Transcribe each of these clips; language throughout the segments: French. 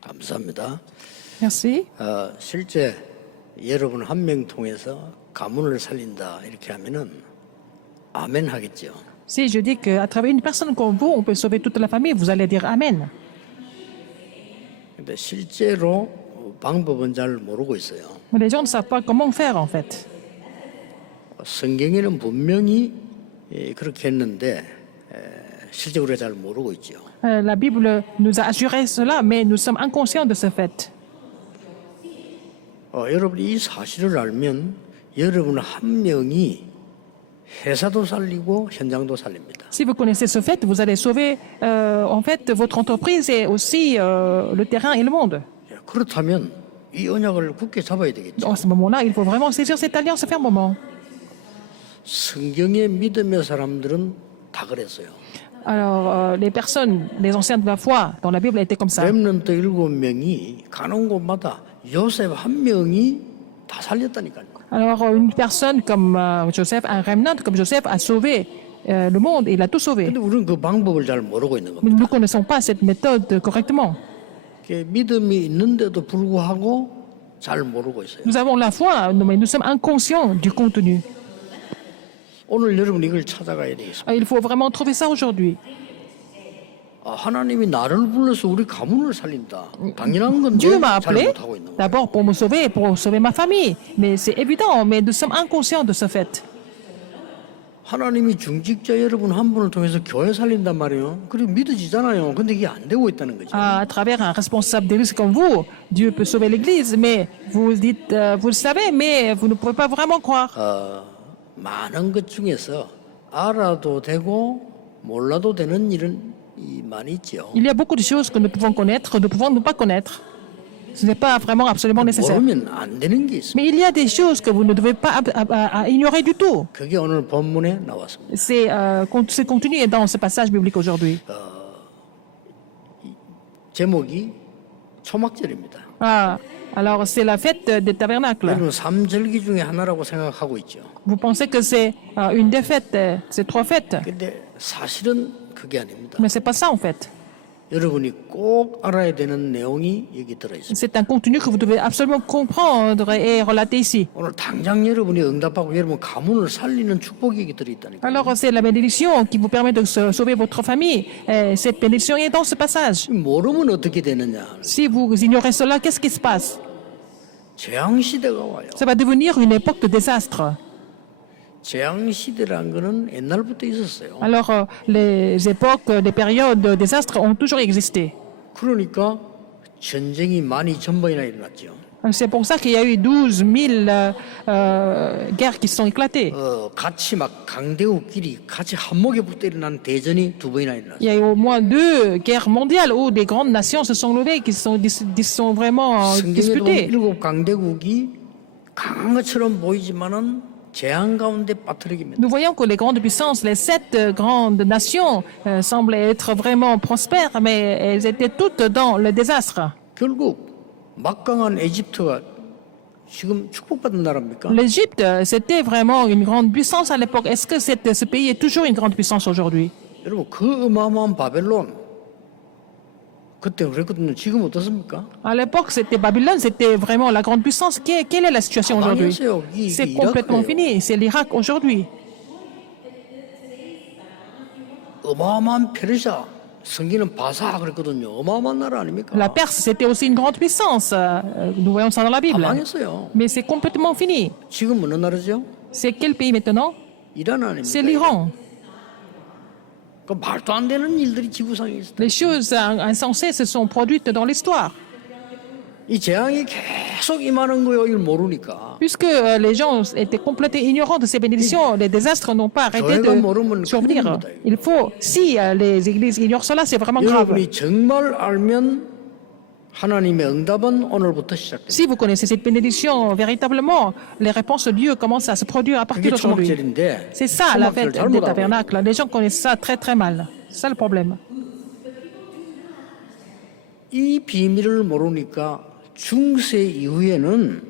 감사합니다. Merci. 실제 여러분 한 명 통해서 가문을 살린다 이렇게 하면은 아멘 하겠죠. Si je dis qu'à travers une personne comme vous, on peut sauver toute la famille, vous allez dire Amen. 근데 실제로 방법은 잘 모르고 있어요. Mais les gens ne savent pas comment faire en fait. 성경에는 분명히 그렇게 했는데 실제 우리가 잘 모르고 있죠. La Bible nous a assuré cela, mais nous sommes inconscients de ce fait. 여러분이 이 사실을 알면 여러분 한 명이 회사도 살리고 현장도 살립니다. Si vous connaissez ce fait, vous allez sauver en fait votre entreprise et aussi le terrain et le monde. 그렇다면 이 언약을 굳게 잡아야 되겠죠. En ce moment-là, il faut vraiment saisir cette alliance fermement. 성경의 믿음의 사람들은 다 그랬어요. Alors, les personnes, les anciens de la foi, dans la Bible, étaient comme ça. 렘넌트 7명이 가는 곳마다 요셉 한 명이 다 살렸다니까요. Alors, une personne comme Joseph, un remnant comme Joseph, a sauvé le monde et il a tout sauvé. 근데 우리는 그 방법을 잘 모르고 있는 Mais nous 겁니다. ne connaissons pas cette méthode correctement. 믿음이 있는데도 불구하고 잘 모르고 있어요. Nous avons la foi, mais nous sommes inconscients du contenu. 오늘 여러분 이걸 찾아가야 되겠습니다. Il faut vraiment trouver ça aujourd'hui. 하나님이 나를 불러서 우리 가문을 살린다. 당연한 건데 Dieu m'a 잘 appelé 못하고 있는 거예요. d'abord pour me sauver et pour sauver ma famille. Mais c'est évident, mais nous sommes inconscients de ce fait. 하나님이 중직자 여러분 한 분을 통해서 교회 살린단 말이에요. 그리고 믿어지잖아요. 근데 이게 안 되고 있다는 거죠. À travers un responsable d'église comme vous, Dieu peut sauver l'église, mais vous dites, vous le savez, mais vous ne pouvez pas vraiment croire. 많은 것 중에서 알아도 되고 몰라도 되는 일은 많이 있죠. Il y a beaucoup de choses que nous pouvons connaître, nous pouvons ne pas connaître. Ce n'est pas vraiment absolument nécessaire. 모르면 안 되는 게 있어요. Mais il y a des choses que vous ne devez pas ignorer du tout. 그게 오늘 본문에 나왔습니다. C'est contenu dans ce passage biblique aujourd'hui. 제목이 초막절입니다. Alors c'est la fête des tabernacles. 여러분 삼절기 중에 하나라고 생각하고 있죠. Vous pensez que c'est une des fêtes, c'est 3 fêtes. 근데 사실은 그게 아닙니다. Mais c'est pas ça en fait. 여러분이 꼭 알아야 되는 내용이 여기 들어 있습니다. C'est un contenu que vous devez absolument comprendre et relater ici. 오늘 당장 여러분이 응답하고 여러분 가문을 살리는 축복이 여기 들어 있다니까. Alors c'est la bénédiction qui vous permet de sauver votre famille. Et cette bénédiction est dans ce passage. 모르면 어떻게 되느냐? Si vous ignorez cela, qu'est-ce qui se passe? 재앙 시대가 와요. Ça va devenir une époque de désastre. 재앙 시대란 거는 옛날부터 있었어요. Alors les époques, les périodes de désastre ont toujours existé. 그러니까 전쟁이 12,000번이나 일어났죠. C'est pour ça qu'il y a eu 12 000 guerres qui sont éclatées. 같이 막 강대국끼리 같이 한목에 붙어 일어난 대전이 2번이나 일어났어요. Il y a eu au moins 2 guerres mondiales où des grandes nations se sont levées, qui sont vraiment 성경에도 disputées. 7 강대국이 강한 것처럼 보이지만은 재앙 가운데 빠뜨리기입니다. Nous voyons que les grandes puissances, les 7 grandes nations, semblent être vraiment prospères, mais elles étaient toutes dans le désastre. 결국 막강한 에집트가 지금 축복받은 나라입니까? L'Égypte, c'était vraiment une grande puissance à l'époque. Est-ce que ce pays est toujours une grande puissance aujourd'hui? 여러분 그 어마어마한 바벨론 그때 그랬거든요. 지금 어떻습니까? À l'époque, c'était Babylone, c'était vraiment la grande puissance. Quelle est la situation aujourd'hui? 망했어요. C'est complètement fini. C'est l'Irak aujourd'hui. 어마어마한 페르시아 성기는 바사 그랬거든요. 어마어마한 나라 아닙니까? La Perse, c'était aussi une grande puissance. Nous voyons ça dans la 다 Bible. 망했어요. Mais c'est complètement fini. 지금 어느 나라죠? C'est quel pays maintenant? 이란 아닙니까? C'est l'Iran. 그 말도 안 되는 일들이 지구상에 있어요. Les choses insensées se sont produites dans l'histoire. 이 재앙이 계속 임하는 거요. 이걸 모르니까. Puisque les gens étaient complètement ignorants de ces bénédictions, les désastres n'ont pas arrêté de survenir. Il faut, si les églises ignorent cela, c'est vraiment grave. 여러분이 정말 알면 하나님의 응답은 오늘부터 시작됩니다. Si vous connaissez cette bénédiction véritablement, les réponses de Dieu commencent à se produire à partir 그게 d'aujourd'hui. 초막절인데 C'est ça la 초막절 fête des 잘못 알고 tabernacles. Les gens connaissent ça très très mal. C'est ça le problème. 이 비밀을 모르니까 중세 이후에는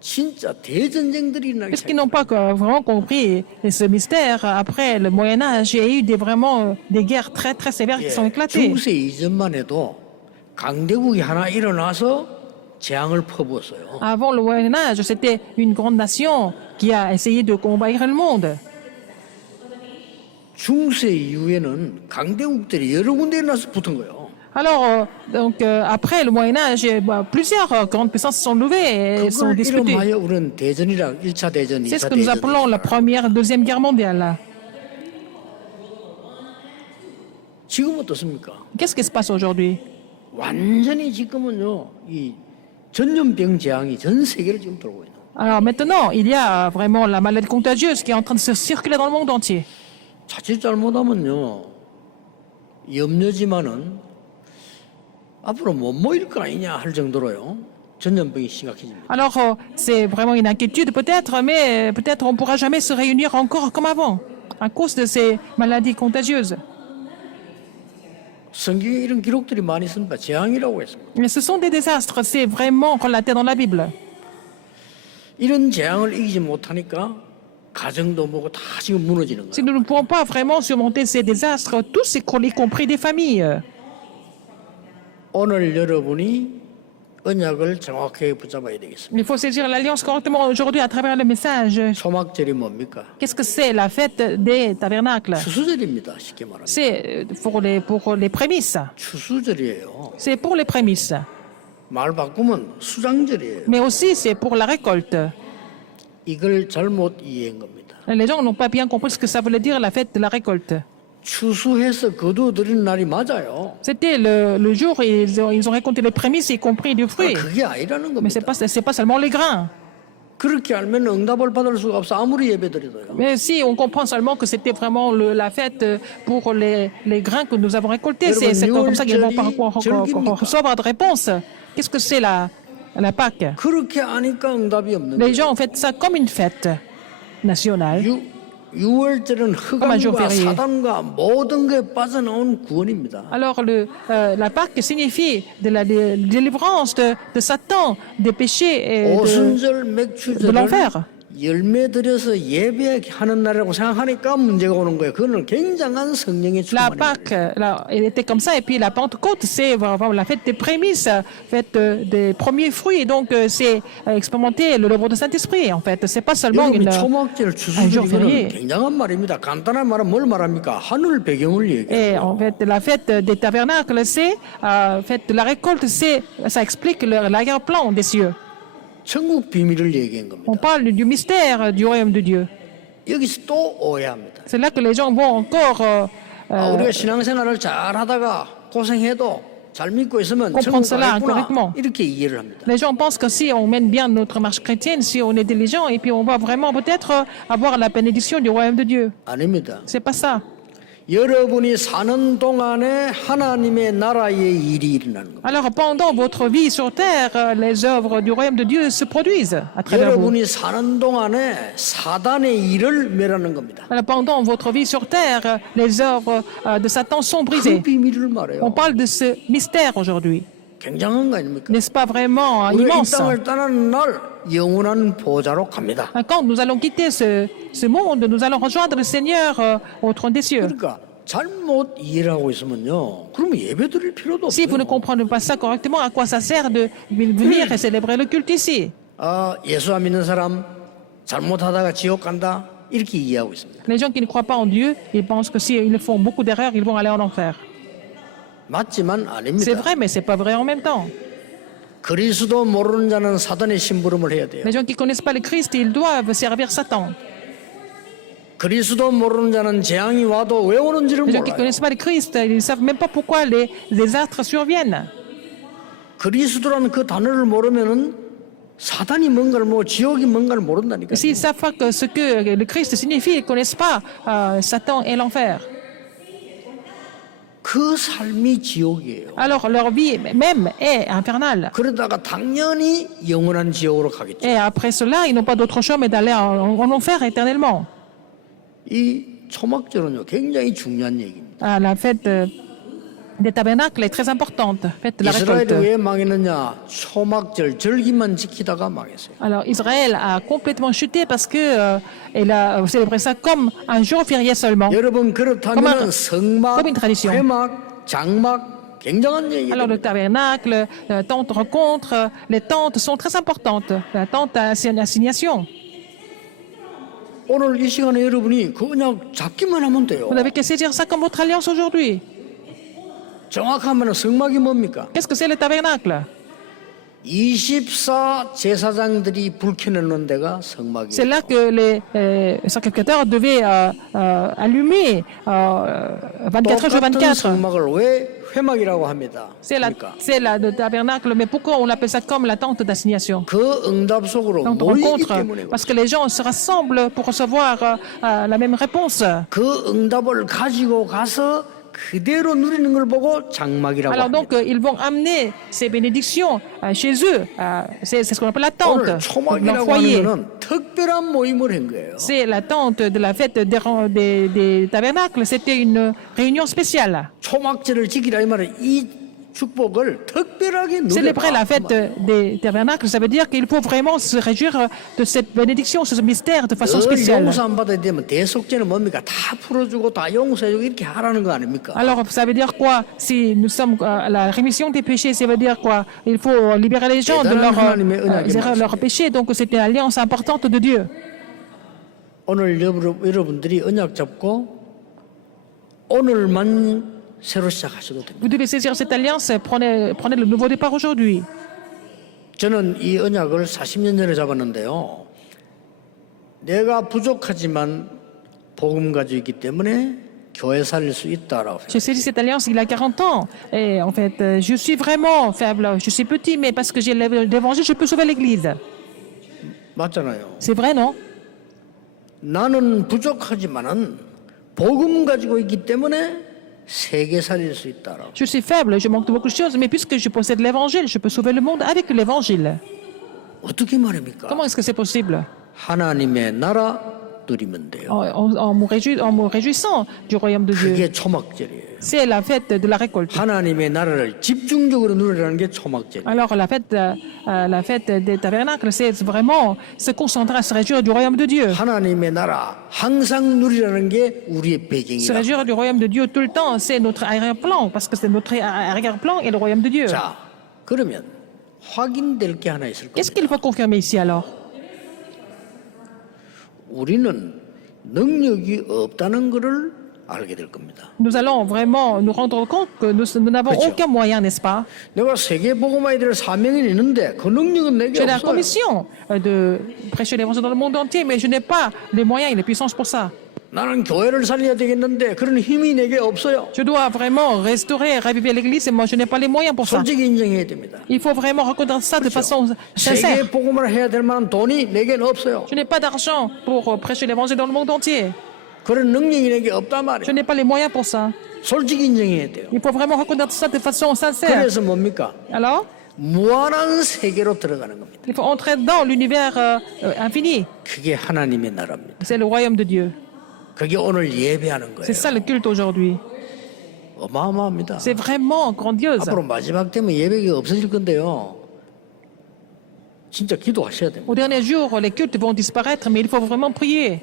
진짜 대전쟁들이 일어나기 Puisqu'ils n'ont pas vraiment compris ce mystère, après le Moyen-Âge, il y a eu vraiment des guerres très très sévères qui sont éclatées. 중세 이전만 해도 강대국이 하나 일어나서 재앙을 퍼부었어요. Avant le Moyen Âge, c'était une grande nation qui a essayé de convaincre le monde. 중세 이후에는 강대국들이 여러 군데 일어나서 붙은 거예요. Alors, après le Moyen Âge, plusieurs grandes puissances se sont levées et sont 그걸 disputées. 이름하여 우리는 대전이라 1차 대전, C'est ce 2차 que nous 대전. appelons la première et deuxième guerre mondiale. 지금 어떻습니까? Qu'est-ce qui se passe aujourd'hui? 완전히 지금은요, 이 전염병 재앙이 전 세계를 지금 돌고 있는. Alors maintenant, il y a vraiment la maladie contagieuse qui est en train de se circuler dans le monde entier. 자칫 잘못하면요, 염려지만은 앞으로 못 모일 거 아니냐 할 정도로요, 전염병이 심각해집니다. Alors, c'est vraiment une inquiétude peut-être, mais peut-être on ne pourra jamais se réunir encore comme avant à cause de ces maladies contagieuses. 성경에 이런 기록들이 많이 있습니다. 재앙이라고 했습니다. Mais ce sont des désastres, c'est vraiment relaté dans la Bible. 이런 재앙을 이기지 못하니까 가정도 뭐고 다 지금 무너지는 Si 거예요. nous ne pouvons pas vraiment surmonter ces désastres, tous s'écroulent, y compris des familles. 오늘 여러분이 언약을 정확하게 붙잡아야 되겠습니다. Il faut saisir l'alliance correctement aujourd'hui à travers le message. 초막절이 뭡니까? Qu'est-ce que c'est la fête des tabernacles? 추수절입니다. 쉽게 말하면. C'est pour les prémices. 추수절이에요. C'est pour les prémices. 말 바꾸면 수장절이에요. Mais aussi, c'est pour la récolte. 이걸 잘못 이해한 겁니다. Les gens n'ont pas bien compris ce que ça voulait dire la fête de la récolte. 추수해서 거두어들이는 날이 맞아요. C'était le jour où ils ont récolté les prémices, y compris du fruit. 그게 아니라는 Mais 겁니다. c'est pas seulement les grains. 그렇게 알면 응답을 받을 수가 없어. 아무리 예배드려도요. Mais si on comprend seulement que c'était vraiment la fête pour les grains que nous avons récoltés, c'est comme ça qu'ils vont pas recevoir de réponse. Qu'est-ce que c'est la Pâque? 그렇게 아니까 응답이 없는 Les 거예요. gens ont fait ça comme une fête nationale. 6월절은 un jour 흑암과 férié. 사단과 모든 게 빠져나온 구원입니다. Alors, la Pâque signifie de la délivrance de Satan, des péchés et 오순절 de 맥주절을 l'enfer. 열매 들여서 예배하는 날이라고 생각하니까 문제가 오는 거예요. 그거는 굉장한 성령의 La 충만입니다. Pâque, elle était comme ça. Et puis la Pentecôte, c'est vraiment la fête des prémices, fête des premiers fruits. Et donc, c'est expérimenter le œuvre de Saint-Esprit, en fait. C'est pas seulement 여러분이 초막절 un jour 추수절이면 férié. 굉장한 말입니다. 간단한 말은 뭘 말합니까? 하늘 배경을 Et 얘기해요. en fait, la fête des tabernacles, c'est fête de la récolte, ça explique l'arrière-plan des cieux. 천국 비밀을 얘기한 겁니다. On parle du mystère du royaume de Dieu. 여기서 또 오해합니다. C'est là que les gens vont encore 우리가 신앙생활을 잘 하다가 고생해도 잘 믿고 있으면 comprendre 천국 cela 가겠구나. incorrectement. 이렇게 이해를 합니다. Les gens pensent que si on mène bien notre marche chrétienne, si on est diligent, et puis on va vraiment peut-être avoir la bénédiction du royaume de Dieu. 아닙니다. C'est pas ça. 여러분이 사는 동안에 하나님의 나라의 일이 일어나는 겁니다. Alors pendant votre vie sur terre, les œuvres du royaume de Dieu se produisent à travers vous. 여러분이 사는 동안에 사단의 일을 멸하는 겁니다. Alors, pendant votre vie sur terre, les œuvres de Satan sont 그 brisées. 비밀을 On 말해요. parle de ce mystère aujourd'hui. 굉장한 거 아닙니까? N'est-ce pas vraiment 우리가 이 immense? 땅을 떠나는 날 영원한 보좌로 갑니다. Quand nous allons quitter ce monde, nous allons rejoindre le Seigneur au trône des cieux. 그러니까 잘못 이해를 하고 있으면요. 그러면 예배 드릴 필요도 Si vous ne 없어요. comprenez pas ça correctement, à quoi ça sert de venir et célébrer le culte ici? 아, 예수 안 믿는 사람 잘못하다가 지옥 간다. 이렇게 이해하고 있습니다. Les gens qui ne croient pas en Dieu, ils pensent que s'ils font beaucoup d'erreurs, ils vont aller en enfer. 맞지만 C'est 아닙니다. vrai, mais c'est pas vrai en même temps. 그리스도 모르는 자는 사단의 심부름을 해야 돼요. Les gens qui connaissent pas le Christ, ils doivent servir Satan. 그리스도 모르는 자는 재앙이 와도 왜 오는지를 Les gens qui 몰라요. connaissent pas le Christ, ils ne savent même pas pourquoi les désastres surviennent. 그리스도라는 그 단어를 모르면은 사단이 뭔가를 모르고 지옥이 뭔가를 모른다니까요. S'ils ne savent pas que ce que le Christ signifie, ils ne connaissent pas Satan et l'enfer. 그 삶이 지옥이에요. Alors leur vie même est infernale. 그러다가 당연히 영원한 지옥으로 가겠죠. Et après cela, ils n'ont pas d'autre choix mais d'aller en enfer éternellement. 이 초막절은요 굉장히 중요한 얘기입니다. La fête des tabernacles est très importante, fête de la 이스라엘이 récolte. 왜 망했느냐? 초막절 절기만 지키다가 망했어요. Alors Israël a complètement chuté parce que elle a célébré ça comme un jour férié seulement. 여러분 그렇다면 comme 성막, une tradition. 회막, 장막, 굉장한 얘기입니다. Alors le tabernacle, la tente rencontre, les tentes sont très importantes. La tente à assignation. 오늘 이 시간에 여러분이 그 언약 잡기만 하면 돼요. Vous n'avez qu'à saisir ça comme votre alliance aujourd'hui. 정확하면 성막이 뭡니까? Qu'est-ce que c'est le tabernacle? 24 제사장들이 불 켜놓는 데가 C'est 성막이에요. là que les sacrificateurs devaient allumer 24 heures sur 똑같은 24. 성막을 왜 회막이라고 합니다. 그러니까 C'est le tabernacle, mais pourquoi on appelle ça comme la tente d'assignation? 그 응답 속으로 Tente 모이기 rencontre, 때문에 parce que les gens se rassemblent pour recevoir la même réponse. 그 응답을 가지고 가서 그대로 누리는 걸 보고 장막이라고 Alors 합니다. donc, ils vont amener ces bénédictions chez eux. C'est ce qu'on appelle la tente, 오늘 leur 초막이라고 foyer. 하는 거는 특별한 모임을 한 거예요. C'est la tente de la fête des tabernacles. C'était une réunion spéciale. 초막절을 지키라 이 말은 이 축복을 특별하게 Célébrer la 누려라. fête des tabernacles, ça veut dire qu'il faut vraiment se réjouir de cette bénédiction, ce mystère de façon 늘 spéciale. 용서 안 받아야 되면 대속죄는 뭡니까? 다 풀어주고 다 용서해주고 이렇게 하라는 거 아닙니까? Alors, ça veut dire quoi? Si nous sommes à la rémission des péchés, ça veut dire quoi? Il faut libérer les gens de leurs péchés. Donc, c'est une alliance importante de Dieu. 오늘 여러분들이 언약 잡고 오늘만 새로 시작하셔도 됩니다. Vous devez saisir cette alliance, prenez le nouveau départ aujourd'hui. 저는 이 언약을 40년 전에 잡았는데요. 내가 부족하지만 복음 가지고 있기 때문에 교회 살릴 수 있다라고 J'ai saisi cette alliance il y a 40 ans. Et en fait, je suis vraiment faible, je suis petit, mais parce que j'ai l'évangile, je peux sauver l'Église. 맞잖아요. C'est vrai, non? 나는 부족하지만은 복음 가지고 있기 때문에 세계 살릴 수 있다라고. Je suis faible, je manque de beaucoup de choses, mais puisque je possède l'évangile, je peux sauver le monde avec l'évangile. 어떻게 말입니까? Comment est-ce que c'est possible? 하나님의 나라 누리면 돼요. En me réjouissant du royaume de Dieu. 그게 초막절이에요. C'est la fête de la récolte. 하나님의 나라를 집중적으로 누리라는 게 초막절이에요. Alors la fête des tabernacles, c'est vraiment se concentrer à se réjouir du royaume de Dieu. 하나님의 나라 항상 누리라는 게 우리의 Se 배경이다. réjouir du royaume de Dieu tout le temps, c'est notre arrière-plan, parce que c'est notre arrière-plan et le royaume de Dieu. 자, 그러면 확인될 게 하나 있을 Qu'est-ce 겁니다. qu'il faut confirmer ici alors? 우리는 능력이 없다는 것을 알게 될 겁니다. Nous allons vraiment nous rendre compte que nous n'avons 그렇죠. aucun moyen, n'est-ce pas? 내가 세계 복음화에 될 사명이 있는데 그 능력은 내게 J'ai la 없어요. commission de prêcher l'évangile dans le monde entier, mais je n'ai pas les moyens et les puissances pour ça. 나는 교회를 살려야 되겠는데 그런 힘이 내게 없어요. Je dois vraiment restaurer, raviver l'Église, et moi je n'ai pas les moyens pour ça. 솔직히 인정해야 됩니다. Il faut vraiment reconnaître ça de façon sincère. 세계 복음을 해야 될 만한 돈이 내게는 없어요. Je n'ai pas d'argent pour prêcher l'évangile dans le monde entier. 그런 능력이 내게 없단 Je 말이에요. n'ai pas les moyens pour ça. 솔직히 인정해야 돼요. Il faut vraiment reconnaître ça de façon sincère. 그래서 뭡니까? Alors, 무한한 세계로 들어가는 겁니다. il faut entrer dans l'univers infini. 그게 하나님의 나라입니다. C'est le royaume de Dieu. 그게 오늘 예배하는 C'est 거예요. ça le culte aujourd'hui. 어마어마합니다. C'est vraiment grandiose. 앞으로 마지막 되면 예배가 없어질 건데요. 진짜 기도하셔야 됩니다. Au dernier jour, les cultes vont disparaître, mais il faut vraiment prier.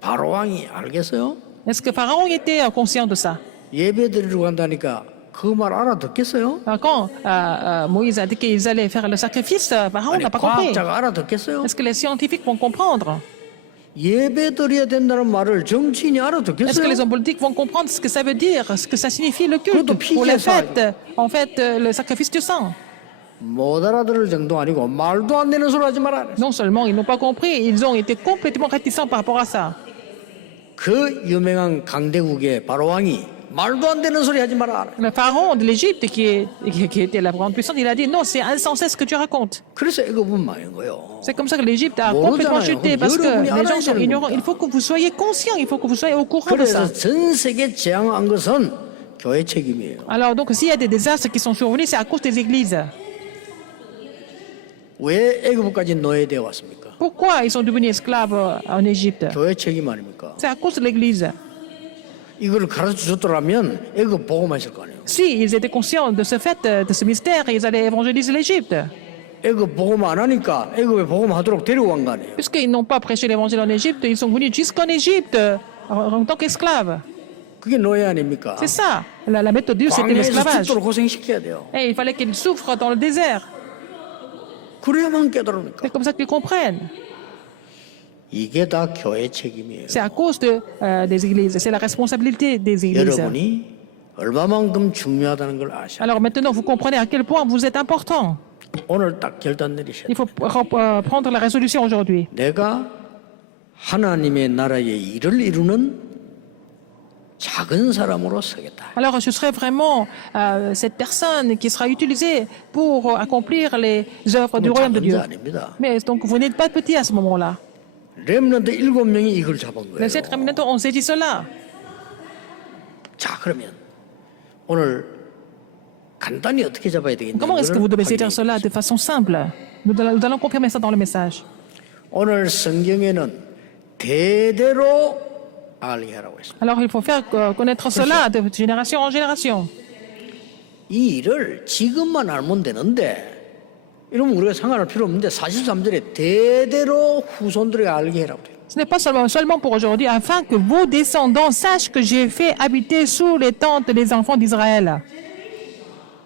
바로 왕이 알겠어요? Est-ce que Pharaon était conscient de ça? 예배 드리러 간다니까 그 말 알아듣겠어요? Quand Moïse a dit qu'ils allaient faire le sacrifice, Pharaon 아니 n'a pas compris. 과학자가 알아듣겠어요? Est-ce que les scientifiques vont comprendre? 예배 드려야 된다는 말을 정치인이 Est-ce que 알아듣겠어요? les hommes politiques vont comprendre ce que ça veut dire, ce que ça signifie le 그것도 culte pour les 피제사. fêtes? En fait, le sacrifice du sang. 못 알아들을 정도 아니고 말도 안 되는 소리 하지 마라. Non seulement ils n'ont pas compris, ils ont été complètement réticents par rapport à ça. 그 유명한 강대국의 바로 왕이 말도 안 되는 소리 하지 마라. Le pharaon de l'Égypte, qui était la grande puissance, il a dit non, c'est insensé ce que tu racontes. 그래서 애굽은 망한 거예요. C'est comme ça que l'Égypte a 모르잖아요. complètement chuté parce que 여러분이 les gens 알아야 sont 되는 ignorants. 겁니다. Il faut que vous soyez conscients, il faut que vous soyez au courant de ça. 그래서 전 세계 재앙한 것은 교회 책임이에요. Alors donc s'il y a des désastres qui sont survenus, c'est à cause des églises. 왜 애굽까지 노예되어 왔습니까? Pourquoi ils sont devenus esclaves en Égypte? 교회 책임 아닙니까? C'est à cause de l'Église. 이걸 가르쳐 줬더라면 애굽 복음하실 거 아니에요. Si ils étaient conscients de ce fait, de ce mystère, ils allaient évangéliser l'Égypte. 애굽 복음 안 하니까 애굽에 복음하도록 데려간 거 아니에요. Puisqu'ils n'ont pas prêché l'évangile en Égypte, ils sont venus jusqu'en Égypte en tant qu'esclaves. 그게 노예 아닙니까? C'est ça. La méthode de Dieu, c'était 광야에서 l'esclavage. 죽도록 고생시켜야 돼요. Et il fallait qu'ils souffrent dans le désert. 그래야만 깨달으니까. C'est comme ça qu'ils comprennent. 이게 다 교회 책임이에요. C'est à cause des églises. C'est la responsabilité des églises. 여러분이 얼마만큼 중요하다는 걸 아셔야 돼요. Alors maintenant, vous comprenez à quel point vous êtes important. 오늘 딱 결단 내리셔야 Il 돼요. faut prendre la résolution aujourd'hui. 내가 하나님의 나라의 일을 이루는 작은 사람으로 서겠다. Alors, je serai vraiment cette personne qui sera utilisée pour accomplir les œuvres du royaume de 작은 Dieu. 자 아닙니다. Mais donc, vous n'êtes pas petit à ce moment-là. 렘넌트 7명이 이걸 잡은 거예요. Les 7 réminateurs ont saisi cela. 자, 그러면 오늘 간단히 어떻게 잡아야 되겠냐? Comment est-ce que vous devez saisir cela de façon simple? Nous allons confirmer ça dans le message. 오늘 성경에는 대대로 알게 하라고 했습니다. Alors, il faut faire connaître cela de génération en génération. 이 일을 지금만 알면 되는데 이러면 우리가 상관할 필요 없는데 43절에 대대로 후손들에게 알게 해라고 돼요. Ce n'est pas seulement pour aujourd'hui, afin que vos descendants sachent que j'ai fait habiter sous les tentes les enfants d'Israël.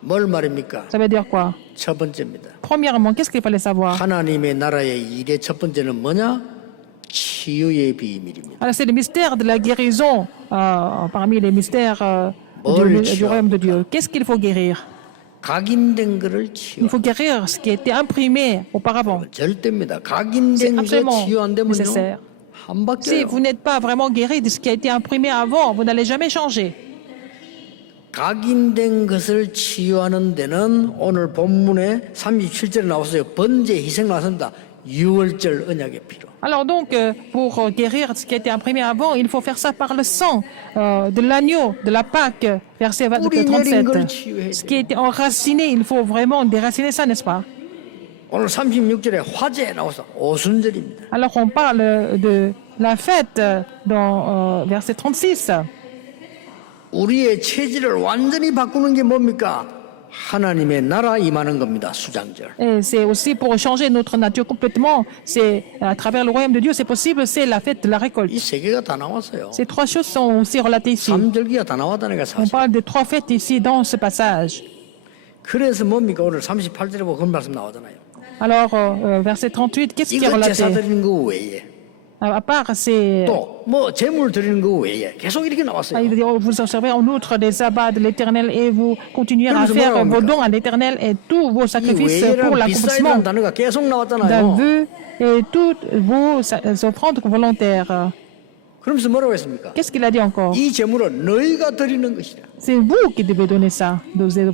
뭘 말입니까? Ça veut dire quoi? 첫 번째입니다. Premièrement, qu'est-ce qu'il fallait savoir? 하나님의 나라의 일의 첫 번째는 뭐냐? 치유의 비밀입니다. Alors, c'est le mystère de la guérison parmi les mystères du royaume de Dieu. Qu'est-ce qu'il faut guérir? 각인된 거를 치유. Il faut guérir ce qui a été imprimé auparavant. 절대입니다. C'est 각인된 게 absolument 치유 안 되면요. nécessaire. 안 Si 바뀌어요. vous n'êtes pas vraiment guéri de ce qui a été imprimé avant, vous n'allez jamais changer. 각인된 것을 치유하는 데는 오늘 본문에 37절에 나왔어요. 번제 희생 나왔습니다. 6월절 언약의 피로. Alors donc, pour guérir ce qui a été imprimé avant, il faut faire ça par le sang de l'agneau, de la Pâque, verset 37. Ce qui a été enraciné, il faut vraiment déraciner ça, n'est-ce pas? 오늘 36절에 화제 나와서 오순절입니다. Alors on parle de la fête dans verset 36. 우리의 체질을 완전히 바꾸는 게 뭡니까? 하나님의 나라 임하는 겁니다. 수장절. Et c'est aussi pour changer notre nature complètement. C'est à travers le royaume de Dieu, c'est possible, c'est la fête de la récolte. 이 세 개가 다 나왔어요. Ces trois choses sont aussi relatées ici. 삼절기가 다 나왔다니까 On 사실. parle de trois fêtes ici dans ce passage. 그래서 뭡니까? 오늘 38절에 보면 그런 말씀 나오잖아요. Alors, verset 38, qu'est-ce qui est 이거 relaté? 제사 드리는 거 외에 À part, c'est... 또 뭐 제물 드리는 거 외에 계속 이렇게 나왔어요. il dit, vous observez en outre des sabbats de l'Éternel et vous continuez à 그러면서 faire 뭐라고 vos 합니까? dons à l'Éternel et tous vos 이 sacrifices pour 외에라는 l'accomplissement 비싸이라는 단어가 계속 나왔잖아요. d'aveux et toutes vos offrandes volontaires. 그러면서 뭐라고 했습니까? Qu'est-ce qu'il a dit encore? 이 제물은 너희가 드리는 것이라. C'est vous qui devez donner ça,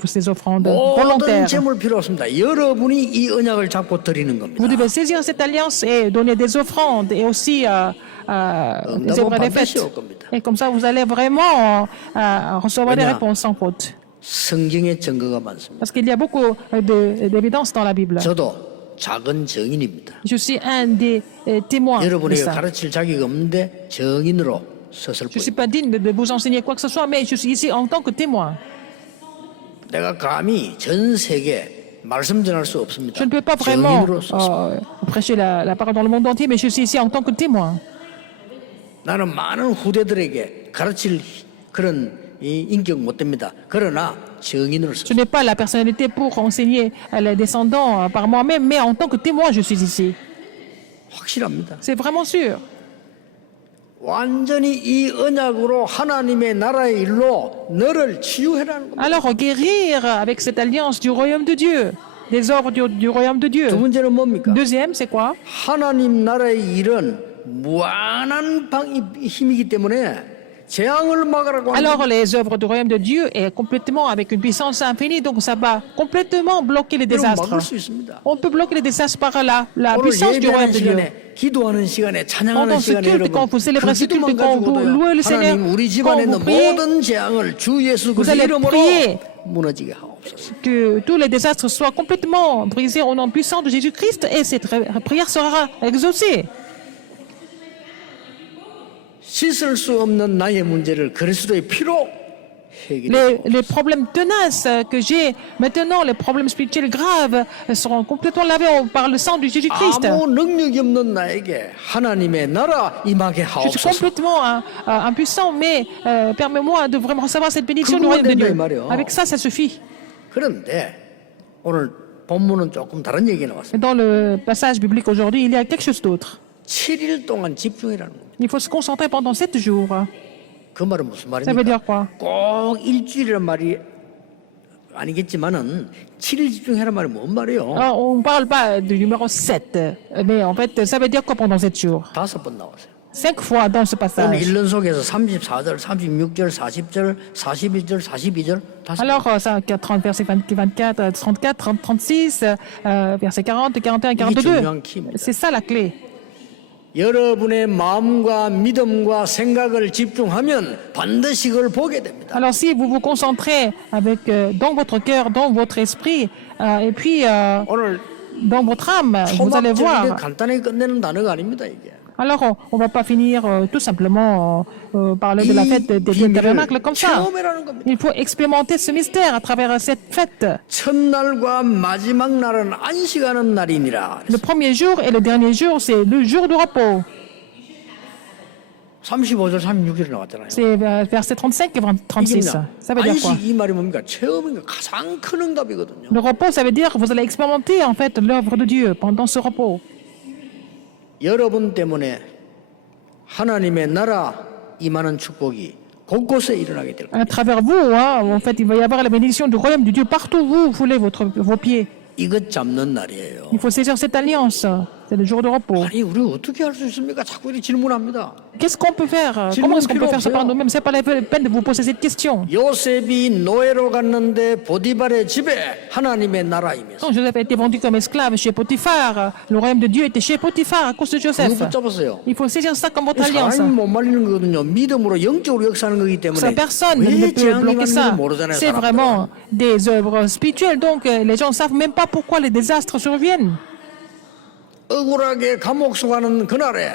ces offrandes 모든 volontaires. 제물 필요 없습니다. 여러분이 이 언약을 잡고 드리는 겁니다. Vous devez saisir cette alliance et donner des offrandes et aussi des œuvres des fêtes. Et comme ça, vous allez vraiment recevoir des réponses sans faute. 성경에 증거가 많습니다. Parce qu'il y a beaucoup d'évidence dans la Bible. 저도 작은 증인입니다. Je suis un des témoins de 여러분에게 ça. 가르칠 자격이 없는데 증인으로 서설 Je ne suis 뿐. pas digne de vous enseigner quoi que ce soit, mais je suis ici en tant que témoin. 내가 감히 전 세계 말씀 전할 수 없습니다. Je ne peux pas vraiment 증인으로서 prêcher la parole dans le monde entier, mais je suis ici en tant que témoin. 나는 많은 후대들에게 가르칠 그런 이 인격 못 됩니다. 그러나 증인으로서 Je n'ai pas la personnalité pour enseigner à les descendants par moi-même, mais en tant que témoin, je suis ici. 확실합니다. C'est vraiment sûr. 완전히 이 언약으로 하나님의 나라의 일로 너를 치유해라는 겁니다. Alors, guérir avec cette alliance du royaume de Dieu, des œuvres du royaume de Dieu. 두 번째는 뭡니까? Deuxième, c'est quoi? 하나님 나라의 일은 무한한 힘이기 때문에 재앙을 막으라고 하는 Alors, les œuvres du royaume de Dieu est complètement avec une puissance infinie, donc ça va complètement bloquer les 이런 désastres. 막을 수 있습니다. On peut bloquer les désastres par la 오늘 puissance du royaume 예배하는 de Dieu. 시간에 기도하는 시간에 찬양하는 Pendant ce 시간에 culte, 여러분 quand vous célébrez ce 그 기도만 culte, quand vous 가지고도요 louez le Seigneur, 하나님 우리 집안에 quand 있는 vous priez, 모든 재앙을 주 예수 vous 그리스도 allez 이름으로 prier 무너지게 하옵소서. que tous les désastres soient complètement brisés au nom puissant de Jésus-Christ et cette prière sera exaucée. 씻을 수 없는 나의 문제를 그리스도의 피로 해결이 Les problèmes tenaces que j'ai maintenant, les problèmes spirituels graves, seront complètement lavés par le sang de Jésus-Christ. 아무 능력이 없는 나에게 하나님의 나라 임하게 Je suis 하옵소서. complètement impuissant, mais permets-moi de vraiment recevoir cette bénédiction du 그거만 royaume de 된다, 이 Dieu. 말이에요. Avec ça, ça suffit. 그런데 오늘 본문은 조금 다른 얘기 나왔어요. Dans le passage biblique aujourd'hui, il y a quelque chose d'autre. 7일 동안 집중이라는 겁니다. Il faut se concentrer pendant 7 jours. 그 말은 무슨 Ça veut 말입니까? dire quoi? 꼭 일주일이란 말이 아니겠지만은 7일 집중해란 말이 뭔 말이에요? Alors, on ne parle pas du numéro 7, mais en fait, ça veut dire quoi pendant 7 jours? 5번 나왔어요. 5 fois dans ce 오늘 passage. 1년 속에서 34절, 36절, 40절, 41절, 42절 다섯 Alors, ça, 30, verset 24, 34, 30, 36, verset 40, 41, 42. 중요한 키입니다. C'est ça la clé. 여러분의 마음과 믿음과 생각을 집중하면 반드시 그걸 보게 됩니다. Alors, si vous vous concentrez avec, dans votre cœur, dans votre esprit, et puis 오늘 dans votre âme, vous allez 토막적이게 voir. 간단하게 끝내는 단어가 아닙니다, 이게. Alors, on ne va pas finir tout simplement parler de la fête des tabernacles comme ça. 체험이라는 겁니다. Il faut expérimenter ce mystère à travers cette fête. 첫날과 마지막 날은 안식하는 날이니라. Le premier jour et le dernier jour, c'est le jour de repos. 35절, 36절에 나왔잖아요. C'est verset 35 et 36. Ça veut dire quoi? 안식 이 말이 뭡니까? 체험인가 가장 큰 응답이거든요. Le repos, ça veut dire que vous allez expérimenter en fait l'œuvre de Dieu pendant ce repos. 여러분 때문에 하나님의 나라 임하는 축복이 곳곳에 일어나게 될 겁니다. À travers vous, en fait, il va y avoir la bénédiction du royaume de Dieu partout où vous foulez vos pieds. 이것 잡는 날이에요. Il faut saisir cette alliance. C'est le jour de repos. 아니 우리 어떻게 할 수 있습니까? 자꾸 이렇게 질문합니다. Qu'est-ce qu'on peut faire? Comment est-ce qu'on peut faire ça par nous-mêmes? C'est pas la peine de vous poser cette question. 요셉이 노예로 갔는데 보디발의 집에 하나님의 나라 임했어요. Quand Joseph a été vendu comme esclave chez Potiphar, le royaume de Dieu était chez Potiphar à cause de 그거 Joseph. 붙잡았어요. Il faut saisir ça comme votre alliance. 사람이 못 말리는 거거든요. 믿음으로 영적으로 역사하는 거기 Ça, 때문에 personne ne 왜 peut 재앙이 bloquer ça. 왔는지 모르잖아요. C'est vraiment 사람들은. des œuvres spirituelles, donc les gens ne savent même pas pourquoi les désastres surviennent. 억울하게 감옥소 가는 그날에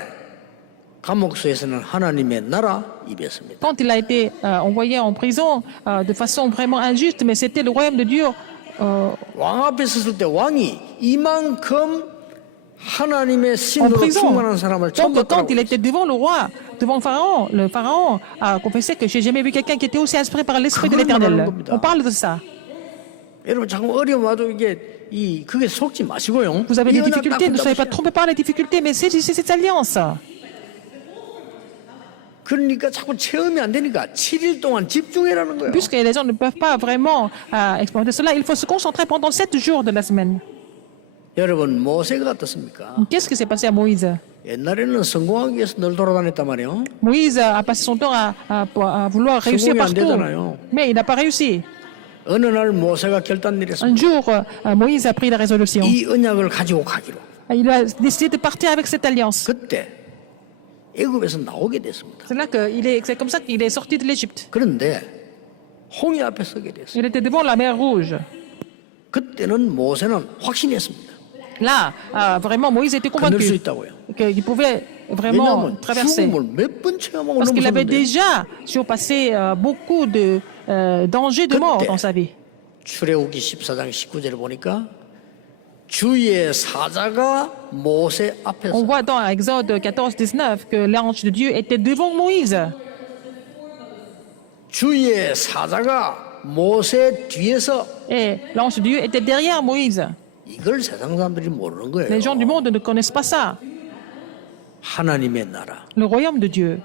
감옥소에서는 하나님의 나라 입했습니다. Quand il a été envoyé en prison de façon vraiment injuste, mais c'était le royaume de Dieu. 왕 앞에 섰을 때 왕이 이만큼 하나님의 En 신으로 prison. 충만한 사람을 처음 Donc, quand 봤다고. il était devant le roi, devant le pharaon a confessé que j'ai jamais vu quelqu'un qui était aussi inspiré par l'esprit de 그걸 l'Éternel. 말하는 겁니다. On parle de ça. 여러분 자꾸 어려움 와도 그게 속지 마시고요. Vous avez 이 des 언약 딱 difficultés, ne soyez pas 붙잡으세요. trompés par les difficultés, mais saisissez cette alliance. 그러니까 자꾸 체험이 안 되니까 7일 동안 집중해라는 거예요. Puisque les gens ne peuvent pas vraiment expérimenter cela, il faut se concentrer pendant 7 jours de la semaine. 여러분 모세가 어떻습니까? Qu'est-ce qui s'est passé à Moïse? 옛날에는 성공하기 위해서 늘 돌아다녔단 말이에요. Moïse a passé son temps à vouloir réussir 성공이 안 partout, 되잖아요. mais il n'a pas réussi. 어느 날 모세가 결단 내렸습니다. Un jour, Moïse a pris la résolution. 이 언약을 가지고 가기로. Il a décidé de partir avec cette alliance. 그때 애굽에서 나오게 됐습니다. C'est comme ça qu'il est sorti de l'Égypte. 그런데 홍해 앞에 서게 됐어요. Il était devant la mer Rouge. 그때는 모세는 확신했습니다. Là, vraiment, Moïse était 건널 수 convaincu 있다고요. qu'il pouvait vraiment 왜냐하면 traverser. 죽음을 몇 번 체험하고 Parce qu'il avait 넘어섰는데 déjà surpassé beaucoup de dangers de mort dans sa vie. 출애굽기 14장 19절에 보니까 주의 사자가 모세 On 앞에서 voit dans Exode 14, 19 que l'ange de Dieu était devant Moïse. 주의 사자가 모세 뒤에서 Et l'ange de Dieu était derrière Moïse. 이걸 세상 사람들이 모르는 거예요. Les gens du monde ne connaissent pas ça. 하나님의 나라. Le royaume de Dieu.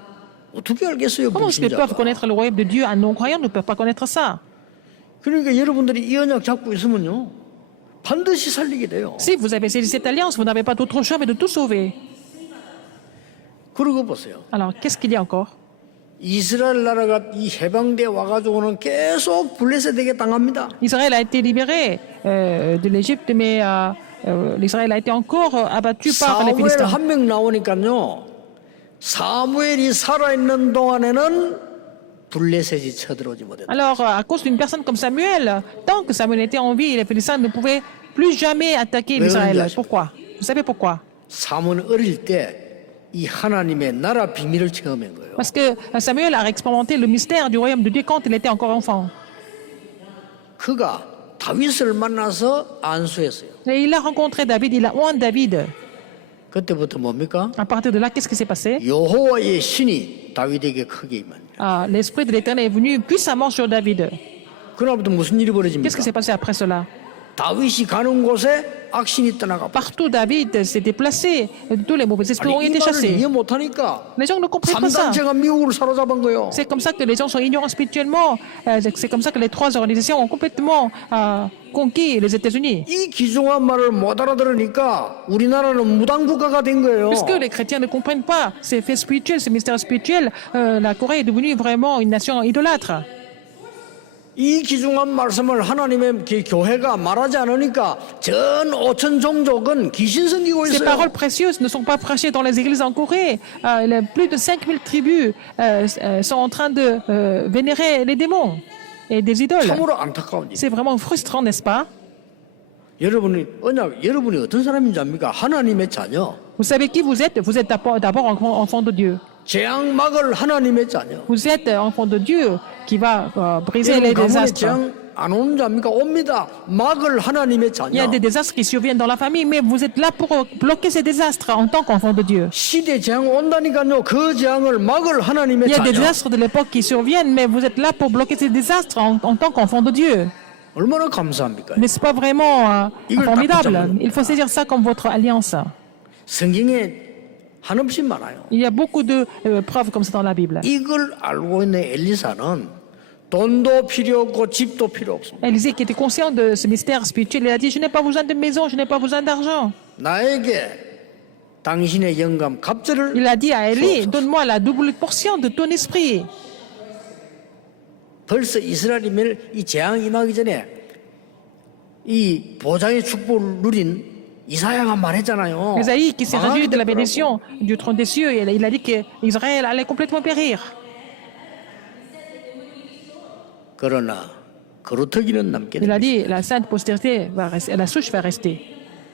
어떻게 알겠어요, Comment est-ce qu'ils peuvent 불신자가? connaître le royaume de Dieu? Un non-croyant ne peut pas connaître ça. 그러니까 여러분들이 이 언약 잡고 있으면요. 반드시 살리게 돼요. Si vous avez saisi cette alliance, vous n'avez pas d'autre choix mais de tout sauver. 그러고 보세요. Alors, qu'est-ce qu'il y a encore? 이스라엘 나라가 이 해방돼 와가지고는 계속 블레셋에게 당합니다. Israël a été libéré de l'Égypte, mais l'Israël a été encore abattu par les 사무엘 Philistins. 한 명 나오니까요. 사무엘이 살아있는 동안에는 블레셋이 쳐들어오지 못했다. Alors, à cause d'une personne comme Samuel, tant que Samuel était en vie, les Philistins ne pouvaient plus jamais attaquer 왜 l'Israël. 그런지 아십니까? Pourquoi? Vous savez pourquoi? 사무엘 어릴 때 이 하나님의 나라 비밀을 체험한 거예요. Parce que Samuel a expérimenté le mystère du royaume de Dieu quand il était encore enfant. 그가 다윗을 만나서 안수했어요. Et il a rencontré David, il a oint David. 그때부터 뭡니까? À partir de là, qu'est-ce qui s'est passé? 여호와의 신이 다윗에게 크게 임합니다. L'esprit de l'Éternel est venu puissamment sur David. 그날부터 무슨 일이 Qu'est-ce qui 벌어집니까? s'est passé après cela? 다윗이 가는 곳에 악신이 떠나가. Partout, David s'est déplacé. Tous les mauvais esprits ont 아니, 이 été 말을 chassés. 이해 못하니까 Les gens ne comprennent pas ça. 3단체가 미국을 사로잡은 거예요. C'est comme ça que les gens sont ignorants spirituellement. C'est comme ça que les trois organisations ont complètement conquis les États-Unis. 이 귀중한 말을 못 알아들으니까 우리나라는 무당국가가 된 거예요. Puisque les chrétiens ne comprennent pas ces faits spirituels, ces mystères spirituels, la Corée est devenue vraiment une nation idolâtre. 이 귀중한 말씀을 하나님의 교회가 말하지 않으니까 전 5천 종족은 귀신 섬기고 Ces 있어요. paroles précieuses ne sont pas prêchées dans les églises en Corée. Plus de 5000 tribus sont en train de vénérer les démons et des idoles. 참으로 안타까운 일. C'est vraiment frustrant, n'est-ce pas? 여러분이 어떤 사람인지 압니까? 하나님의 자녀. Vous savez qui vous êtes? Vous êtes d'abord enfant de Dieu. 재앙 막을 하나님의 자녀. Vous êtes enfant de Dieu qui va briser les 여러분 가문에 désastres. 재앙 안 오는 줄 압니까? 옵니다. 막을 하나님의 Il y a 자녀. des désastres qui surviennent dans la famille, mais vous êtes là pour bloquer ces désastres en tant qu'enfant de Dieu. 시대 재앙 온다니까요. 그 재앙을 막을 하나님의 Il y a des 자녀. désastres de l'époque qui surviennent, mais vous êtes là pour bloquer ces désastres en tant qu'enfant de Dieu. 얼마나 감사합니까? N'est-ce pas vraiment 이걸 딱 formidable? 붙잡는 Il faut saisir ça comme votre alliance. 성경에 한없이 많아요. Il y a beaucoup de preuves comme ça dans la Bible. 이걸 알고 있는 엘리사는 돈도 필요 없고 집도 필요 없습니다. Élisée, qui était conscient de ce mystère spirituel, il a dit, je n'ai pas besoin de maison, je n'ai pas besoin d'argent. 나에게 당신의 영감 갑절을 Il a dit à Élie, 주옵소서. donne-moi la double portion de ton esprit. 벌써 이스라엘이 이 재앙 임하기 전에 이 보장의 축복을 누린 이사야가 말했잖아요. Isaïe, qui s'est 망하게 réjoui de la 될 거라고. bénédiction du trône des cieux, il a dit qu'Israël allait complètement périr. 그러나 거루터기는 남게 Il 돼. a dit, la sainte postérité va rester, la souche va rester.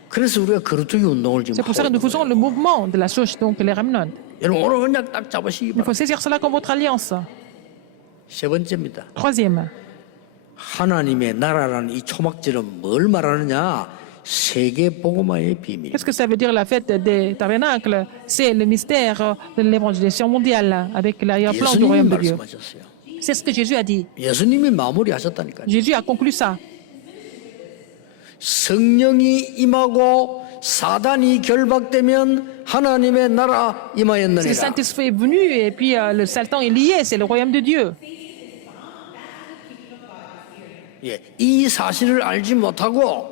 그래서 우리가 거루터기 운동을 지금 C'est pour ça que 하고 nous 있는 faisons 거예요. le mouvement de la souche, donc les remnants. 여러분 오늘 그냥 딱 잡으시기 Il faut 바랍니다. saisir cela comme votre alliance. 세 번째입니다. Troisième, 하나님의 나라라는 이 초막절은 뭘 말하느냐? 세계 복음화의 비밀. qu'est-ce que ça veut dire la fête des tabernacles? C'est le mystère de l'évangélisation mondiale avec l'arrière-plan du 예수님이 royaume de Dieu. 말씀하셨어요. C'est ce que Jésus a dit. 예수님이 마무리하셨다니까요. Jésus a conclu ça. 성령이 임하고 사단이 결박되면 하나님의 나라 C'est le 임하였느니라. Saint-Esprit est venu et puis le Satan est lié, c'est le royaume de Dieu. 예, 이 사실을 알지 못하고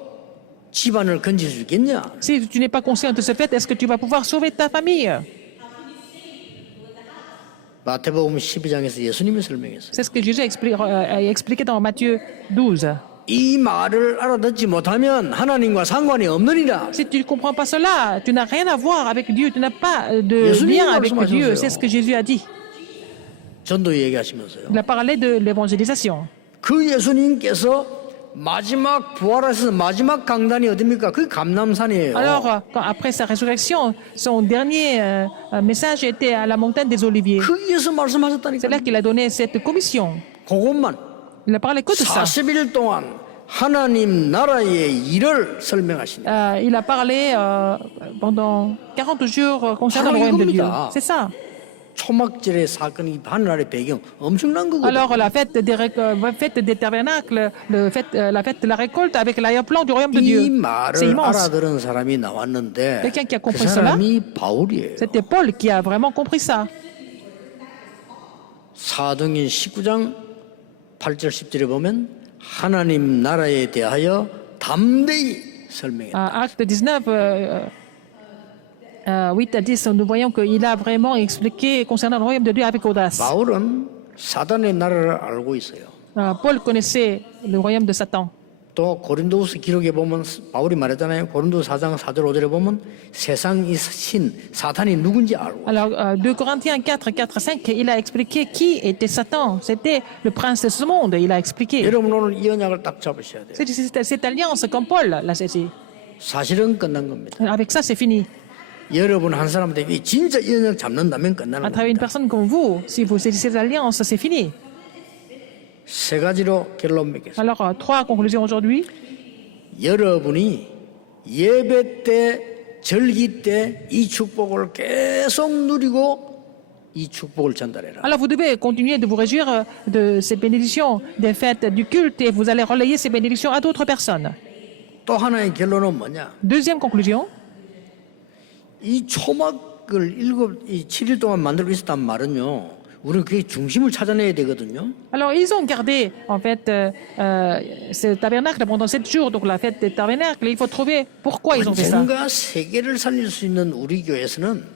집안을 건질 수 있겠냐? Si tu n'es pas conscient de ce fait, est-ce que tu vas pouvoir sauver ta famille? 마태복음 12장에서 예수님이 설명했어요. C'est ce que Jésus a expliqué dans Matthieu 12. 이 말을 알아듣지 못하면 하나님과 상관이 없느니라. Si tu ne comprends pas cela, tu n'as rien à voir avec Dieu, tu n'as pas de 예수님이 lien avec 말씀하셨어요. Dieu. C'est ce que Jésus a dit. 전도 얘기하시면서요. Il a parlé de l'évangélisation. 그 예수님께서 마지막 부활하셔서 마지막 강단이 어딥니까? 그 감람산이에요. Alors, après sa résurrection, son dernier message était à la montagne des Oliviers. 거기에서 C'est 말씀하셨다니까. là qu'il a donné cette commission. 그것만 Il a parlé que de ça. 40일 동안 하나님 나라의 일을 설명하시네. Il a parlé pendant 40 jours concernant le 바로 royaume de Dieu. 이겁니다. C'est ça. 초막절의 사건이 하늘나라의 배경 엄청난 거거든요. Alors, la fête des tabernacles, la fête de la récolte avec l'arrière-plan du royaume de 이 Dieu. C'est 말을 immense. 알아들은 사람이 나왔는데 Quelqu'un qui a 그 compris 사람이 바울이에요. C'était Paul qui a vraiment compris ça. 사도행전 19장 8절 10절에 보면 하나님 나라에 대하여 담대히 설명했다. Acte 19, 8 à 10, nous voyons qu'il a vraiment expliqué concernant le royaume de Dieu avec audace. 바울은 사단의 나라를 알고 있어요. Paul connaissait le royaume de Satan. 또 고린도후서 기록에 보면 바울이 말했잖아요. 고린도서 4장 4절 5절에 보면 세상의 신 사탄이 누군지 알고. Alors, 2 Corinthiens 4, 4, 5, il a expliqué qui était Satan. C'était le prince de ce monde, il a expliqué. 여러분 오늘 이 언약을 딱 잡으셔야 돼요. Cette alliance, comme Paul l'a saisi. 사실은 끝난 겁니다. Avec ça, c'est fini. 여러분 한 사람한테 진짜 이 언약 잡는다면 끝나는 À travers une 겁니다. personne comme vous, si vous saisissez cette alliance, c'est fini. 세 가지로 결론 맺겠습니다. Alors, trois conclusions aujourd'hui. 여러분이 예배 때, 절기 때 이 축복을 계속 누리고 이 축복을 전달해라. Alors, vous devez continuer de vous réjouir de ces bénédictions des fêtes du culte et vous allez relayer ces bénédictions à d'autres personnes. 또 하나의 결론은 뭐냐? Deuxième conclusion. 이 초막을 7일 동안 만들고 있었단 말은요. 우리는 그게 중심을 찾아내야 되거든요. Alors, ils ont gardé, en fait, ce tabernacle pendant 7 jours, donc la fête des tabernacles. Il faut trouver pourquoi ils ont fait ça. 전과 세계를 살릴 수 있는 우리 교회에서는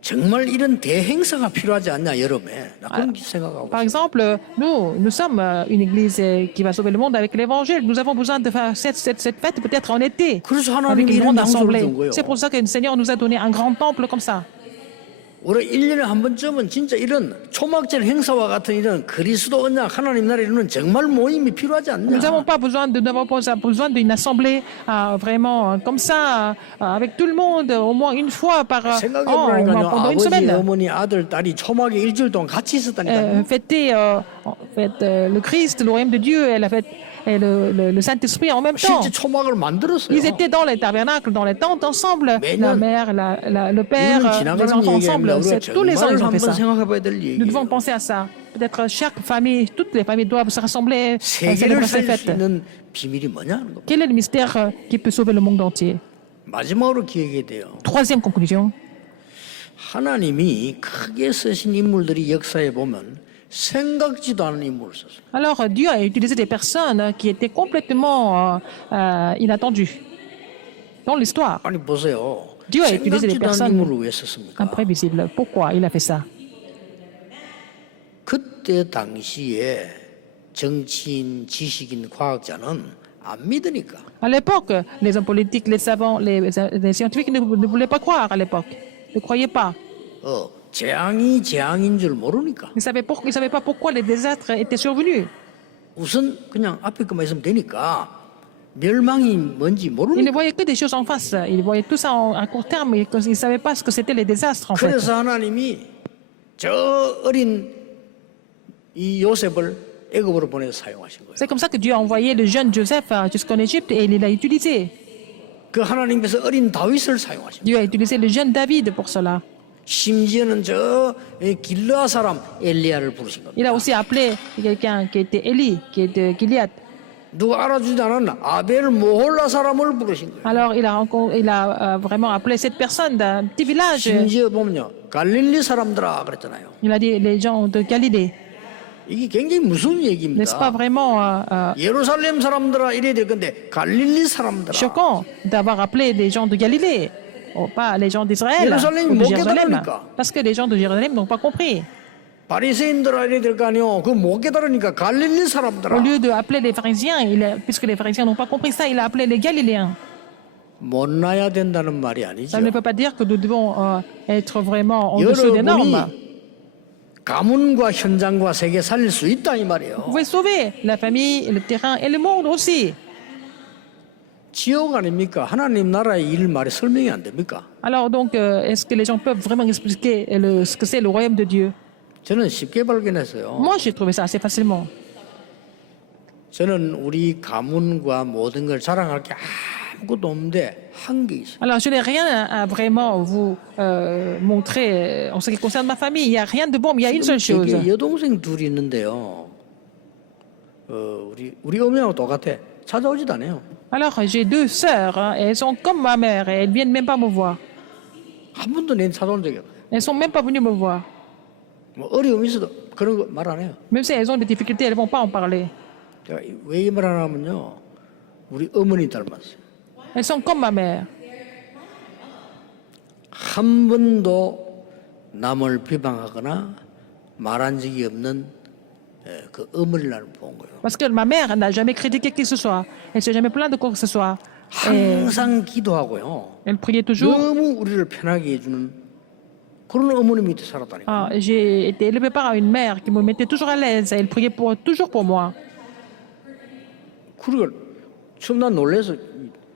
정말 이런 대행사가 필요하지 않냐 여름에 나 그런 생각하고 Par exemple, nous sommes une église qui va sauver le monde avec l'évangile. Nous avons besoin de faire cette fête peut-être en été, 그래서 avec 하나님이 une 이런 grande 양식을 assemblée. 준 거예요. C'est pour ça que le Seigneur nous a donné un grand temple comme ça. 우리 1년에 한 번쯤은 진짜 이런 초막절 행사와 같은 이런 그리스도 언약 하나님 나라에 이루는 정말 모임이 필요하지 Nous 않냐. n'avons pas besoin d'une assemblée vraiment comme ça, avec tout le monde, au moins une fois par an, 생각해보니까요. pendant une 아버지, semaine. 어머니, 아들, 딸이 초막에 일주일 동안 같이 있었다니까요. Fêter en fait, le Christ, le royaume de Dieu et le Saint-Esprit en même temps. 실제 초막을 만들었어요. Ils étaient dans les tabernacles, dans les tentes ensemble. La mère, le père, 이거는 les 지나가는 enfants 얘기가 ensemble. 아니라 우리가 Tous les ans, 정말 ils ont fait 한번 ça. 생각해봐야 될 Nous devons 얘기예요. penser à ça. Peut-être chaque famille, toutes les familles doivent se rassembler et 세계를 célébrer ces 살릴 수 fêtes. 있는 비밀이 뭐냐는 겁니다. Quel est le mystère qui peut sauver le monde entier? 마지막으로 기억해야 돼요. Troisième conclusion. 하나님이 크게 쓰신 인물들이 역사에 보면 생각지도 않은 인물을 썼어요. Alors, Dieu a utilisé des personnes qui étaient complètement inattendues dans l'histoire, 아니 보세요. Dieu a utilisé des 생각지도 않은 personnes 인물을 왜 썼습니까? imprévisibles. Pourquoi il a fait ça? 그때 당시에 정치인, 지식인, 과학자는 안 믿으니까. À l'époque, les hommes politiques, les savants, les scientifiques ne voulaient pas croire à l'époque, ne croyaient pas. 재앙이 재앙인 줄 모르니까. Ils ne savaient pas pourquoi les désastres étaient survenus. 우선 그냥 앞에 것만 있으면 되니까 멸망이 뭔지 Ils ne 모르니까. voyaient que des choses en face. Ils voyaient tout ça à court terme. Ils ne savaient pas ce que c'était les désastres, en fait. 그래서 하나님이 저 어린 이 요셉을 애굽으로 보내서 사용하신 거예요. C'est comme ça que Dieu a envoyé le jeune Joseph jusqu'en Égypte et il l'a utilisé. 그 하나님께서 어린 다윗을 사용하신 거예요. Dieu a utilisé le jeune David pour cela. 심지어는 저 길르아 사람 엘리야를 부르신 겁니다. Il a aussi appelé quelqu'un qui était Élie, qui est de Gilead. 누가 알아주지 않았나? 아벨 모홀라 사람을 부르신 거예요. Alors il a vraiment appelé cette personne d'un petit village. 심지어 보면요, 갈릴리 사람들아 그랬잖아요. Il a dit les gens de Galilée. 이게 굉장히 무서운 N'est-ce pas 얘기입니다. vraiment 예루살렘 사람들아 이래야 될 건데 갈릴리 사람들아. choquant d'avoir appelé des gens de Galilée, pas les gens d'Israël Jérusalem, ou de 못 Jérusalem? 깨달으니까. Parce que les gens de Jérusalem n'ont pas compris. 바리새인들아 이래야 될 거 아니요. 그거 못 깨달으니까 갈릴리 Au 사람들아. lieu d'appeler les pharisiens, puisque les pharisiens n'ont pas compris ça, il a appelé les Galiléens. 못나야 된다는 말이 아니죠. Ça ne veut pas dire que nous devons être vraiment en dessous des normes. 여러분이 가문과 현장과 세계 살릴 수 있다 이 말이에요. Vous pouvez sauver la famille, le terrain et le monde aussi. 지옥 아닙니까? 하나님 나라의 일 말이 설명이 안 됩니까? Alors donc, est-ce que les gens peuvent vraiment expliquer ce que c'est le royaume de Dieu? 저는 쉽게 발견했어요. Moi, j'ai trouvé ça assez facilement. 저는 우리 가문과 모든 걸 자랑할 게 아무것도 없는데 한 게 있어요. Alors, je n'ai rien à vraiment vous montrer en ce qui concerne ma famille. Il n'y a rien de bon, mais il y a une seule chose. 저기 여동생 둘이 있는데요. 우리 어머니하고 똑같아. 찾아오지도 않아요. Alors, j'ai deux sœurs, hein, et elles sont comme ma mère, et elles ne viennent même pas me voir. 한 번도 내 찾아온 적이 없어요. Elles ne sont même pas venues me voir. 뭐 어려움이 있어도 그런 거 말 안 해요. Même si elles ont des difficultés, elles ne vont pas en parler. 제가 왜 이 말 안 하면요. 우리 어머니 닮았어요. Elles sont comme ma mère. 한 번도 남을 비방하거나 말한 적이 없는 그 어머니를 나는 본 거예요. Parce que ma mère n'a jamais critiqué qui que ce soit. Elle ne s'est jamais plainte de quoi que ce soit. Et 항상 기도하고요. elle priait toujours. 너무 우리를 편하게 해주는 그런 어머니 밑에 살았다니까. J'ai été élevée par une mère qui me mettait toujours à l'aise. Elle priait toujours pour moi. 그걸 처음 난 놀래서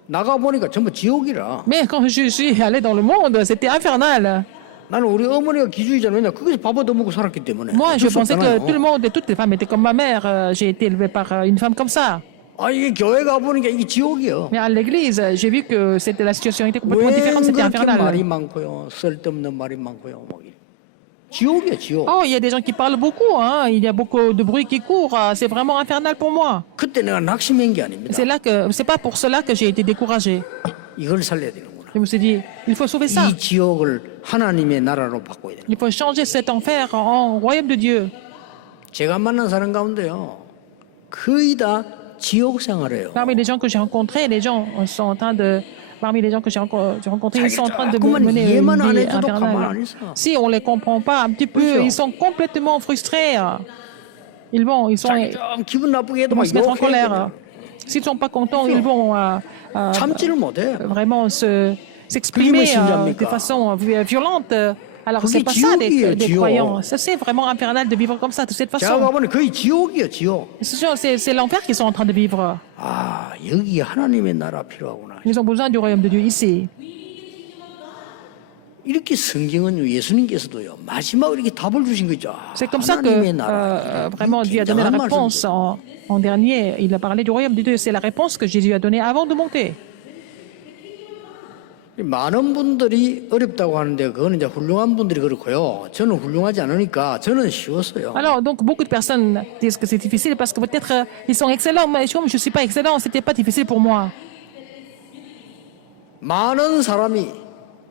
나가 보니까 전부 지옥이라. Mais quand je suis allé dans le monde, c'était infernal. 나는 우리 어머니가 기준이잖아요. 왜냐 거기서 밥 얻어먹고 살았기 때문에. Moi, je 어쩔 수 pensais que 없잖아요. tout le monde et toutes les femmes étaient comme ma mère. J'ai été élevée par une femme comme ça. 아 이게 교회 가 보니까 이게 지옥이요. Mais à l'église, j'ai vu que c'était, la situation était complètement 왜 différente, c'était 그렇게 말이 infernal. 많고요. 쓸데없는 말이 많고요. 뭐 이래. 지옥이야 지옥. Oh, il y a des gens qui parlent beaucoup, hein. Il y a beaucoup de bruit qui court. C'est vraiment infernal pour moi. 그때 내가 낙심한 게 아닙니다. C'est pas pour cela que j'ai été découragé. 이걸 살려야 되는구나. Je me suis dit, il faut sauver ça. 이 지옥을 하나님의 나라로 바꿔야 돼. Il faut changer cet enfer en royaume de Dieu. 제가 만난 사람 가운데요. 거의 다 지옥 생활해요. Parmi les gens que j'ai rencontrés, les gens sont en train de... Parmi les gens que j'ai rencontrés, ils sont en train de 자꾸만 mener une 이해만 안 vie 해줘도 가만 안 infernale. 있어. Si on les comprend pas un petit peu, 그렇죠. ils sont complètement frustrés. Ils sont 좀 기분 나쁘게 해도 vont 막 se mettre en 욕해. colère. S'ils ne sont pas contents, ils vont 참지를 못해. vraiment s'exprimer 그게 뭐 신자입니까? de façon violente. Alors 그게 c'est pas ça 지옥이에요, des 지옥. croyants. Ça, c'est vraiment infernal de vivre comme ça, de cette 제가 façon. 가보니 거의 지옥이에요 지옥. C'est l'enfer qu'ils sont en train de vivre. 아 여기 하나님의 나라 필요하구나. Ils ont besoin du royaume de Dieu ici. 이렇게 성경은 예수님께서도요 마지막으로 이렇게 답을 주신 거죠. C'est comme ça que 하나님의 나라. vraiment Dieu a donné la 굉장한 réponse 말씀이죠. en dernier. Il a parlé du royaume de Dieu. C'est la réponse que Jésus a donnée avant de monter. 많은 분들이 어렵다고 하는데 그거는 이제 훌륭한 분들이 그렇고요. 저는 훌륭하지 않으니까 저는 쉬웠어요. Alors, donc, beaucoup de personnes disent que c'est difficile parce que peut-être ils sont excellents, mais je ne suis pas excellent, c'était pas difficile pour moi. 많은 사람이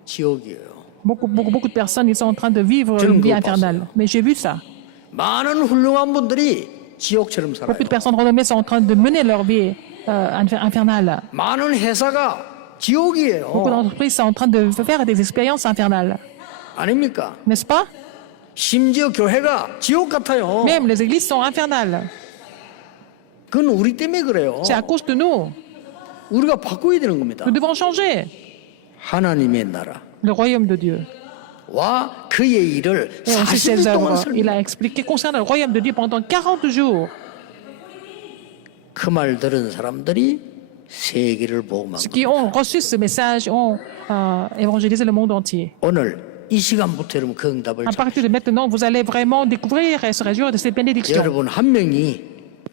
지옥이에요. Beaucoup de personnes, ils sont en train de vivre 저는 une vie 그거 infernale. 봤어요. Mais j'ai vu ça. 많은 훌륭한 분들이 지옥처럼 살아요. Beaucoup de personnes renommées sont en train de mener leur vie infernale. 많은 회사가 Beaucoup 지옥이에요. d'entreprises sont en train de faire des expériences infernales. 아닙니까? N'est-ce pas? 심지어 교회가 지옥 같아요. Même les églises sont infernales. 그건 우리 때문에 그래요. C'est à cause de nous. 우리가 바꿔야 되는 겁니다. Nous devons changer 하나님의 나라. le royaume de Dieu. 와 그의 일을 Et aussi ses 40일 동안 œuvres. Il a expliqué concernant le royaume de Dieu pendant 40 jours. 그 말 들은 사람들이 세계를 복음한 Ceux qui 겁니다. ont reçu ce message ont évangélisé le monde entier. 오늘 이 시간부터 여러분 그 응답을 À partir de maintenant, vous allez vraiment découvrir et se réjouir de cette bénédiction. 여러분 한 명이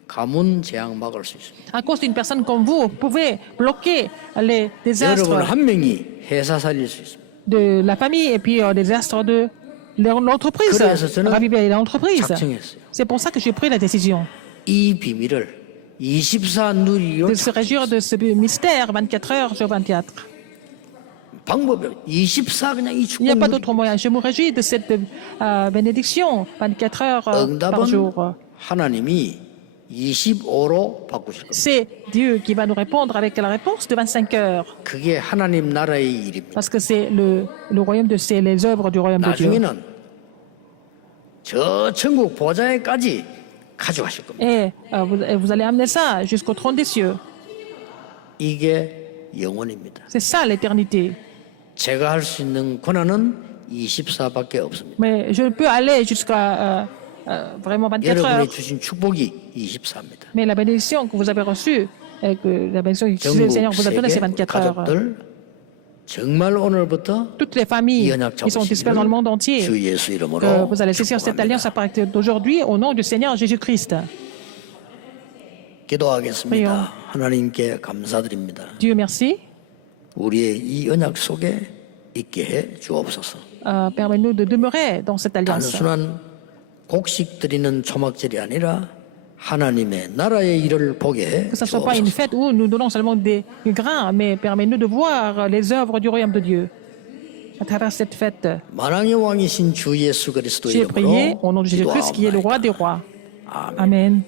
가문 재앙 막을 수 있습니다. À cause d'une personne comme vous pouvez bloquer les 여러분 désastres 한 명이 회사 살릴 수 있습니다. de la famille et puis les désastres de l'entreprise. 그래서 저는 Raviver l'entreprise. 작정했어요. C'est pour ça que j'ai pris la décision 이 비밀을 24 누리로 de se réjouir de ce mystère 24 heures sur 24. 방법이 24 그냥 이 Il n'y a 축복 pas 누리 d'autre moyen. Je me réjouis de cette bénédiction 24 heures par 응답은 jour. 하나님이 25로 바꾸실 겁니다. C'est Dieu qui va nous répondre avec la réponse de 25 heures. 그게 하나님 나라의 일입니다. Parce que c'est le royaume de c'est les œuvres du royaume de Dieu. 나중에는 저 천국 보좌에까지 가져가실 겁니다. Et vous allez amener ça jusqu'au trône des cieux. 이게 영원입니다. C'est ça l'éternité. 제가 할 수 있는 권한은 24밖에 없습니다. Mais je peux aller jusqu'à vraiment 24 여러분이 heures. 주신 축복이 24입니다. Mais la bénédiction que vous avez reçue, et que la bénédiction que le 전국 Seigneur vous a donnée, c'est 세계 24 heures. 가족들 정말 오늘부터 Toutes les familles 이 언약 qui sont dispersées dans le monde entier, 주 예수 que 이름으로 vous allez saisir cette alliance à 축복합니다. partir d'aujourd'hui au nom du Seigneur Jésus-Christ. 기도하겠습니다. 하나님께 감사드립니다. Dieu merci. 우리의 이 언약 속에 있게 해 주옵소서. Permets-nous de demeurer dans cette alliance. 단순한 곡식 드리는 초막절이 아니라 하나님의 나라의 일을 보게 해 Que ce ne soit pas une 주옵소서. fête où nous donnons seulement des grains, mais permets-nous de voir les œuvres du royaume de Dieu. À travers cette fête, 만왕의 왕이신 주 예수 그리스도 j'ai prié 이름으로 au nom de Jésus-Christ qui est le roi des 기도하옵나이다. rois. 아멘. Amen.